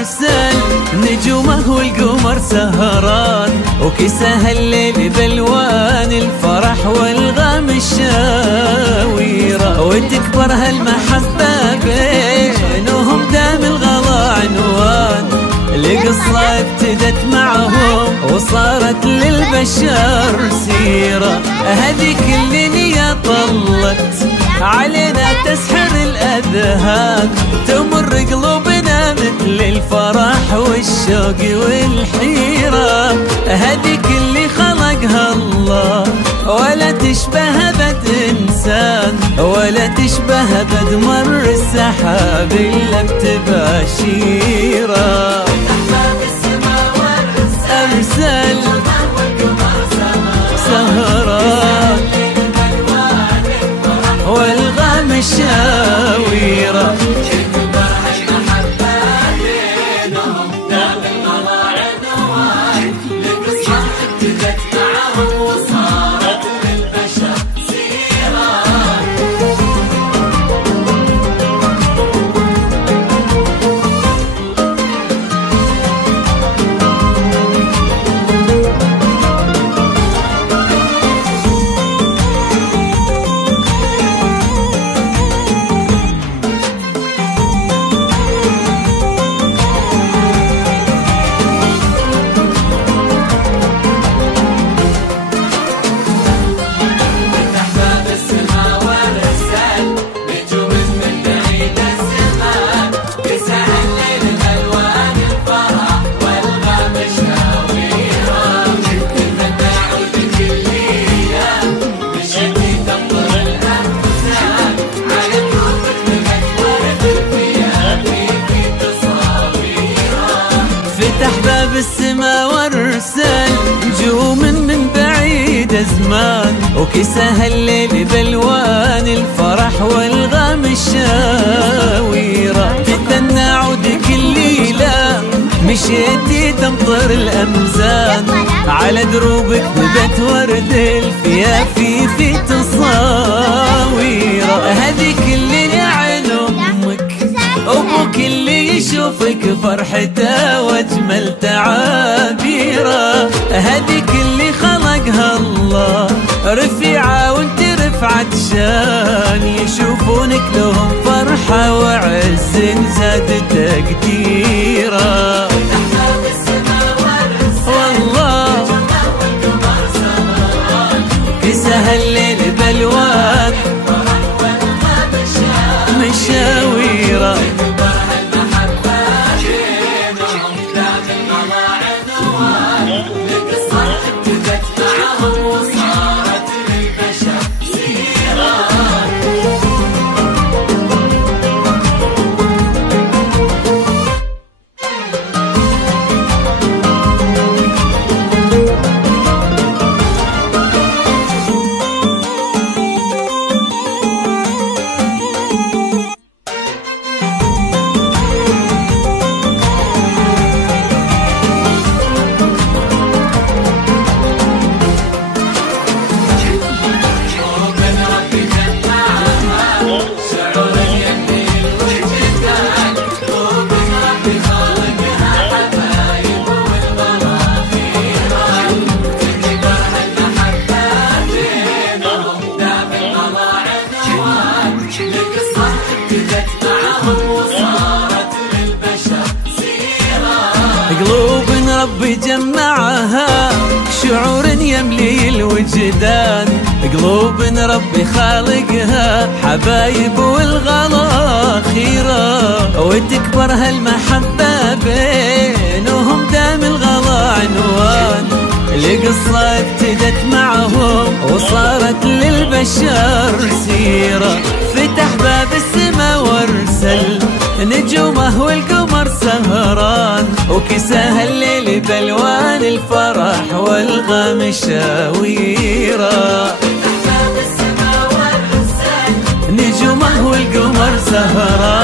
وارسل، نجومه والقمر سهران، وكساها الليل بالوان الفرح والغام الشاويرة، وتكبر هالمحبة بينهم دام الغلا عنوان، لقصة ابتدت معهم وصارت للبشر سيرة، هذيك اللي نية طلت علينا تسحر الأذهان، تمر قلوبنا مثل الفرح والشوق والحيرة، هذيك اللي خلقها الله ولا تشبه بد إنسان، ولا تشبه بد مر السحاب إلا بتباشيرة. أمثال سهران والغام الشاويرة، باب السما وارسل نجوم من بعيد زمان، وكساها الليل بالوان الفرح والغام الشاويرة، تتنى عودك الليلة مشيتي تمطر الأمزان، على دروبك نبت ورد الفيافي في تصاويرة، هذيك اللي عين أمك أبوك اللي يشوفك فرحته واجمل تعابيره، هذيك اللي خلقها الله رفيعة وانت رفعت شان، يشوفونك لهم فرحة وعز زاد تقديره. والله كساها الليل بالوان مشاويره، قلوب ربي جمعها شعور يملي الوجدان، قلوب ربي خالقها حبايب والغلا خيرة، وتكبر هالمحبة بينهم دام الغلا عنوان، لقصة ابتدت معهم وصارت للبشر سيرة، فتح باب السما وارسل نجومه والقمر سهران، وكساها الليل بالوان الفرح والغام الشاويرة، نجومه والقمر سهران.